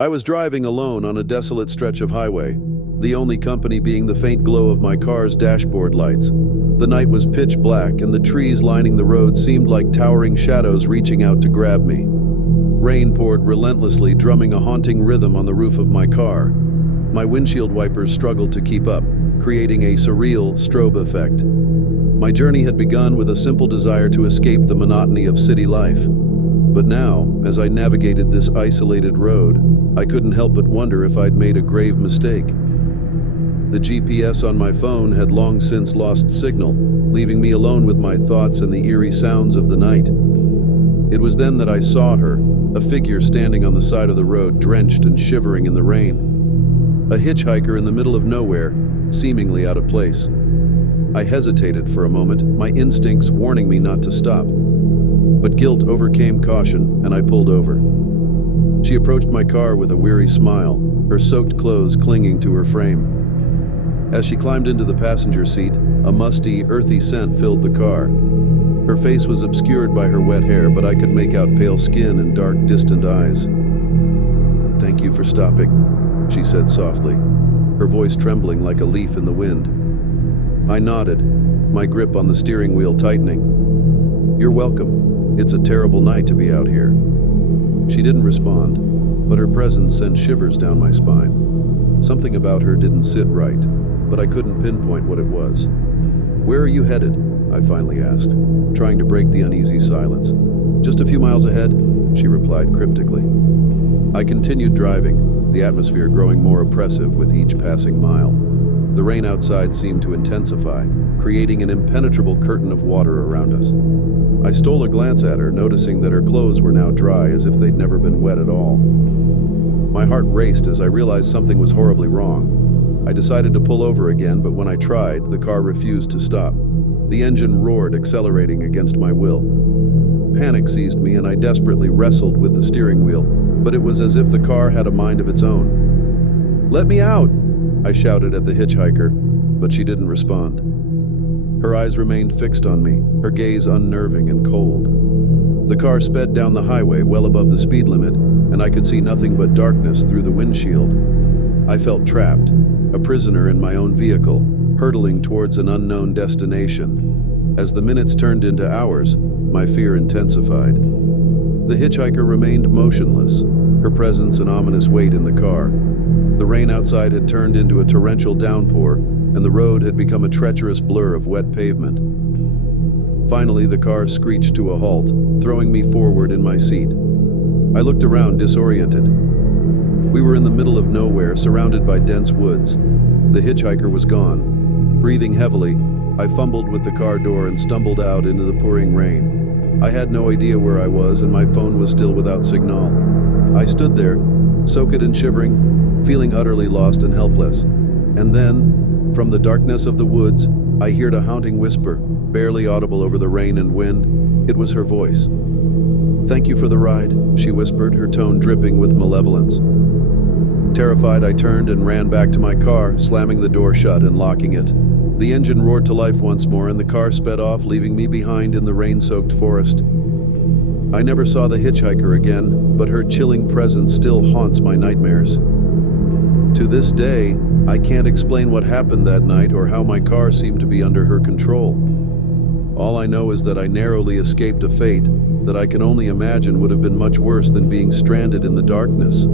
I was driving alone on a desolate stretch of highway, the only company being the faint glow of my car's dashboard lights. The night was pitch black, and the trees lining the road seemed like towering shadows reaching out to grab me. Rain poured relentlessly, drumming a haunting rhythm on the roof of my car. My windshield wipers struggled to keep up, creating a surreal strobe effect. My journey had begun with a simple desire to escape the monotony of city life. But now, as I navigated this isolated road, I couldn't help but wonder if I'd made a grave mistake. The GPS on my phone had long since lost signal, leaving me alone with my thoughts and the eerie sounds of the night. It was then that I saw her, a figure standing on the side of the road, drenched and shivering in the rain. A hitchhiker in the middle of nowhere, seemingly out of place. I hesitated for a moment, my instincts warning me not to stop. But guilt overcame caution, and I pulled over. She approached my car with a weary smile, her soaked clothes clinging to her frame. As she climbed into the passenger seat, a musty, earthy scent filled the car. Her face was obscured by her wet hair, but I could make out pale skin and dark, distant eyes. "Thank you for stopping," she said softly, her voice trembling like a leaf in the wind. I nodded, my grip on the steering wheel tightening. "You're welcome. It's a terrible night to be out here." She didn't respond, but her presence sent shivers down my spine. Something about her didn't sit right, but I couldn't pinpoint what it was. "Where are you headed?" I finally asked, trying to break the uneasy silence. "Just a few miles ahead," she replied cryptically. I continued driving, the atmosphere growing more oppressive with each passing mile. The rain outside seemed to intensify, creating an impenetrable curtain of water around us. I stole a glance at her, noticing that her clothes were now dry as if they'd never been wet at all. My heart raced as I realized something was horribly wrong. I decided to pull over again, but when I tried, the car refused to stop. The engine roared, accelerating against my will. Panic seized me, and I desperately wrestled with the steering wheel, but it was as if the car had a mind of its own. "Let me out!" I shouted at the hitchhiker, but she didn't respond. Her eyes remained fixed on me, her gaze unnerving and cold. The car sped down the highway well above the speed limit, and I could see nothing but darkness through the windshield. I felt trapped, a prisoner in my own vehicle, hurtling towards an unknown destination. As the minutes turned into hours, my fear intensified. The hitchhiker remained motionless, her presence an ominous weight in the car. The rain outside had turned into a torrential downpour, and the road had become a treacherous blur of wet pavement. Finally, the car screeched to a halt, throwing me forward in my seat. I looked around, disoriented. We were in the middle of nowhere, surrounded by dense woods. The hitchhiker was gone. Breathing heavily, I fumbled with the car door and stumbled out into the pouring rain. I had no idea where I was, and my phone was still without signal. I stood there, soaked and shivering, feeling utterly lost and helpless. And then, from the darkness of the woods, I heard a haunting whisper, barely audible over the rain and wind. It was her voice. "Thank you for the ride," she whispered, her tone dripping with malevolence. Terrified, I turned and ran back to my car, slamming the door shut and locking it. The engine roared to life once more, and the car sped off, leaving me behind in the rain-soaked forest. I never saw the hitchhiker again, but her chilling presence still haunts my nightmares. To this day, I can't explain what happened that night or how my car seemed to be under her control. All I know is that I narrowly escaped a fate that I can only imagine would have been much worse than being stranded in the darkness.